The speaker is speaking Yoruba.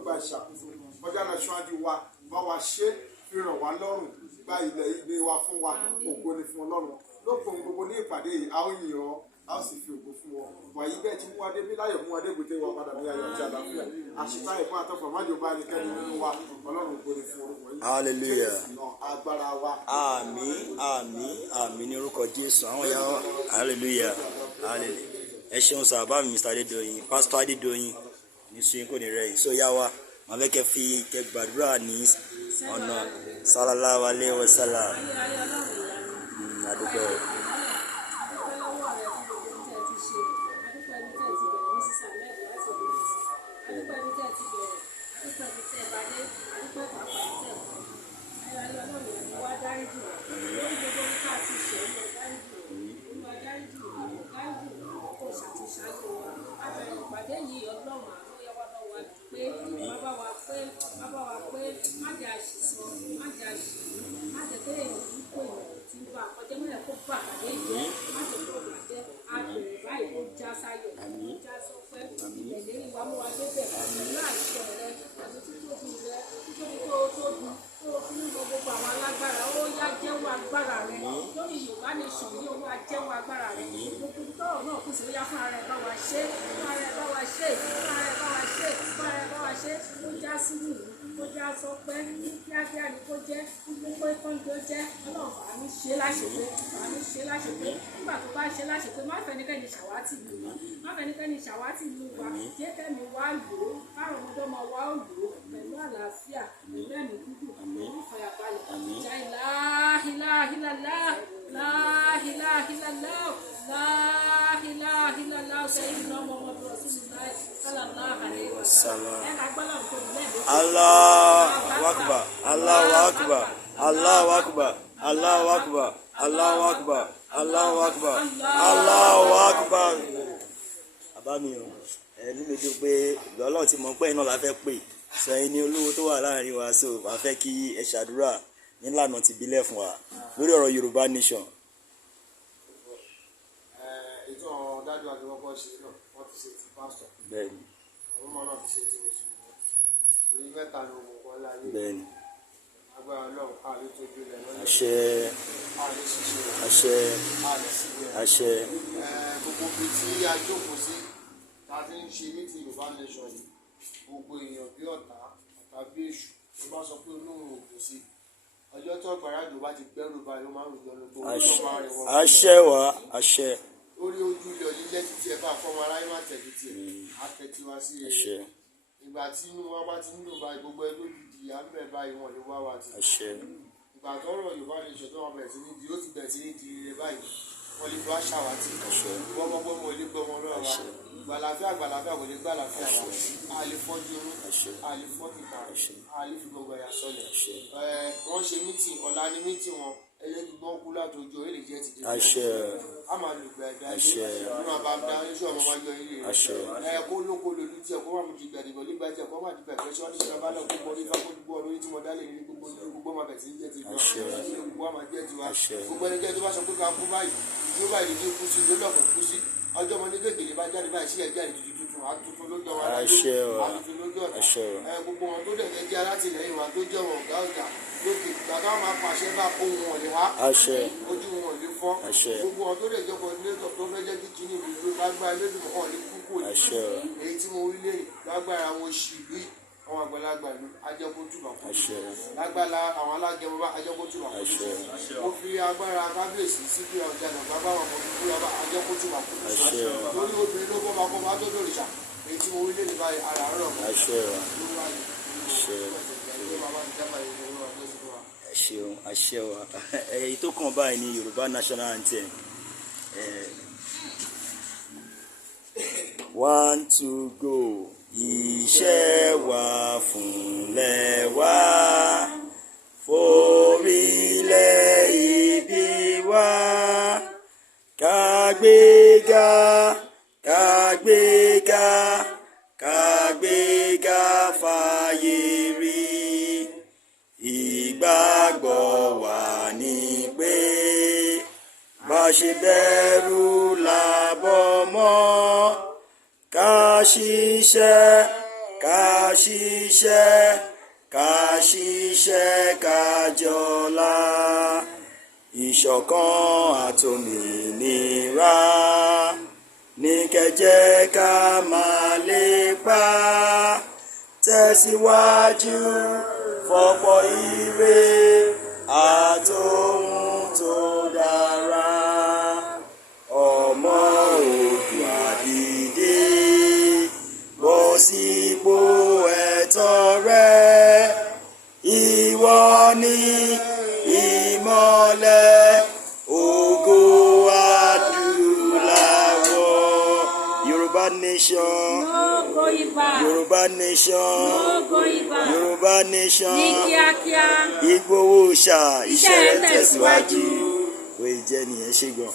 ọlọ́run gba ìṣàkóso kọjá náà ṣáájú wa bá wa ṣe fi ràn wá lọ́rùn gba ilẹ̀ ilé wa fún wa ògo ni fún ọlọ́run lópin gbogbo ní ìpàdé yìí a ó yìn ọ́ a ó sì fi ògo fún ọ wàyí bẹ́ẹ̀ tí mú adé bí láyọ̀ mú adé gbèdé wa padà ní ayọ̀ àti àlàáfíà àṣìṣe ìpín àtọ́fà májò bá ẹnikẹ́ni nínú wa ọlọ́run ògo ni fún orúkọ yìí. Hallelujah. Agbára wa. Àmín àmín àmín ní orúkọ Jésù àwọn ìyá wa. Hallelujah. Hallelujah. Ẹ ṣeun sir bá mi Mr. Adédoyin Pastor Adédoyin ní suyin kò ní rẹ̀ yìí so yá wa màá fẹ́ kẹ́ fi kẹ́ gbàdúrà ní ọ̀nà sallallahu alaihi wasallam. Adúpẹ́. Yoruba Nation ní owó ajẹ́wọ́ agbára rẹ̀ gbogbo tọ́rọ̀ náà kù sí ó yá fún ara ẹ̀ bá wa ṣe fún ara ẹ̀ bá wa ṣe fún ara ẹ̀ bá wa ṣe fún ara ẹ̀ bá wa ṣe ó já sínú ó já sọpẹ́ kíákíá ni kó jẹ́ gbogbo ìtàn tó jẹ́ ọlọ́run fàánú ṣe láṣepé fàánú ṣe láṣepé nígbà tó bá ṣe láṣepé má fẹ́nikẹ́ni ṣàwátì lù wá má fẹ́nikẹ́ni ṣàwátì lù wá jẹ́ kẹ́mi wá lò ó káàrọ̀ ọmọdé ọmọ wa ó lò ó pẹ̀lú àlàáfíà pẹ̀lú ẹ̀mí dúdú pẹ̀lú ìfàyàbalẹ̀ ìjà ìlàhìlàhìlàlá láhìláhìlàlá láhìláhìlàlá sayyidina Muhammadu Rasulullah sallallahu alaihi wasallam. Allahu akbar, Allahu akbar, Allahu akbar, Allahu akbar, Allahu akbar, Allahu akbar, Allahu akbar. Àbámi o, ẹni mi dùn pé Ọlọ́run ti mọ̀ pé iná la fẹ́ pè sọ ẹni olówó tó wà láàrin wa so bá fẹ́ kí ẹ ṣàdúrà nílànà ti bílẹ̀ fún wa lórí ọ̀rọ̀ Yorùbá Nation. Ètò ọ̀rọ̀ dájú àti wọ́pọ̀ ṣe náà wọ́n ti ṣe ti pásítọ̀. Bẹ́ẹ̀ni. Àwọn ọmọ náà ti ṣe ti mùsùlùmí. Orí mẹ́ta ni òun kọ́ láyé. Bẹ́ẹ̀ni. Agbára Ọlọ́run ká lè tójú rẹ̀ lọ́yẹ̀. Àṣẹ. Ká lè ṣiṣẹ́ rẹ̀. Àṣẹ. Ká lè síbẹ̀. Àṣẹ. Gbogbo ibi tí a jókòó sí ta ti ń ṣe ní ti Yorùbá Nation yìí gbogbo èèyàn bí ọ̀tá bí èṣù tó bá sọ pé olóhùn òkú sí ọjọ́ tó gbàràjò bá ti gbẹ́rù báyìí ó máa ń rògbòn lóko àṣẹ wa àṣẹ. Orí ojú ilé ọ̀yìn jẹ́ títí ẹ̀ bá fọmọ aráyé má tẹ̀ títí ẹ̀ á tẹ̀tí wá sí ẹ̀. Ìgbà tí inú wa bá ti nílò báyìí gbogbo ẹ lójijì à ń bẹ̀ báyìí wọn lè wá wa ti. Ìgbà tọ́rọ̀ Yorùbá Nation tó wọn bẹ̀rẹ̀ sí ní di ó ti bẹ̀rẹ̀ sí ní di rere báyìí wọ́n lè bá ṣàwátì gbọ́mọgbọ́mọ ilé gbọ́mọ lọ́wọ́ wa gbàlàfíà kò lè gbàlàfíà wa àlè fọ́jú orú àlè fọ́tìkà àlè fi gbogbo ẹ̀yà sọlẹ̀ wọ́n ṣe mítìn ọ̀la ní mítìn wọn ẹyẹ gbígbọ́n kú látòjú ó lè jẹ́ ti dé a máa lò gbà ẹ̀dá ilé nínú àbámdá iṣẹ́ ọmọ máa yọ ilé rẹ̀ kó lóko lòlú tí ẹ̀ kó wà mí ti gbàdìbọ̀ nígbà tí ẹ̀ kó wà nígbà tí wọ́n ti ṣe abálẹ̀ kó bọ́ nígbà kó dúpọ̀ lórí tí mo dálé ní gbogbo máa bẹ̀rẹ̀ sí jẹ́ ti gbogbo máa jẹ́ ti wa gbogbo ẹni jẹ́ tó bá sọ pé ká kú báyìí ìlú báyìí ní kú sí lórí ọ̀pọ̀ kú sí ọjọ́ ọmọ ní kékeré bá jáde báyìí sí ẹ̀jẹ̀ àdìtú tuntun àtúntún lójú ọmọ aláìsí àtúntún lójú ọ̀tá gbogbo wọn tó dẹ̀ jẹ́ alátìlẹyìn wa tó jẹ́ wọn ọ̀gá ọ̀gá lókè gbàgbá máa pàṣẹ bá ohun wọn lè wá ojú wọn lè fọ́ gbogbo wọn tó dẹ̀ jẹ́ kọ́ńdínétọ̀ tó fẹ́ jẹ́ kí kíní ìlú lágbára lẹ́dùn ọ̀ ní kúkú èyí tí mo wí lẹ́yìn lágbára wọn ṣì bí àwọn àgbàlagbà ìlú ajẹ́kótùbà kò lágbára àwọn alágẹmọ bá ajẹ́kótùbà kò ó fi agbára kábíyèsí sí bí ọjà nàgbà bá wọn kọ́ fún yàrá ajẹ́kótùbà kò lórí obìnrin ló bọ́ máa kọ́ máa tó lórí ṣà èyí tí mo wí lẹ́yìn báyìí ara rẹ̀ ọ̀gá ló wáyé àṣẹ wa èyí tó kàn báyìí ní Yorùbá National Anthem 1 2 go. Iṣẹ́ wa fúnlẹ̀ wá forílẹ̀ ibi wá kágbéga kágbéga kágbéga fàyè rí ìgbàgbọ́ wa ní pé bá ṣe bẹ̀rù làbọ̀ mọ́ ká ṣiṣẹ́ ká ṣiṣẹ́ ká jọlá, ìṣọ̀kan àtòmìnira ní kẹ́jẹ́ ká máa lépa, tẹ̀síwájú fọ́pọ̀ ire àtòhun tó dára. Ọmọ Oòduà dìde, bọ́ sípò ẹ̀tọ́ rẹ, ìwọ ni ìmọ́lẹ̀ ògo adúláwọ̀. Yoruba Nation, No going back. Yoruba Nation, No going back. Yoruba Nation. Ní kíákíá. Ìgbòho ṣá, iṣẹ́ Iṣẹ́ rẹ̀ tẹ̀síwájú. tẹ̀síwájú. Òye jẹ́ nìyẹn ṣe gan.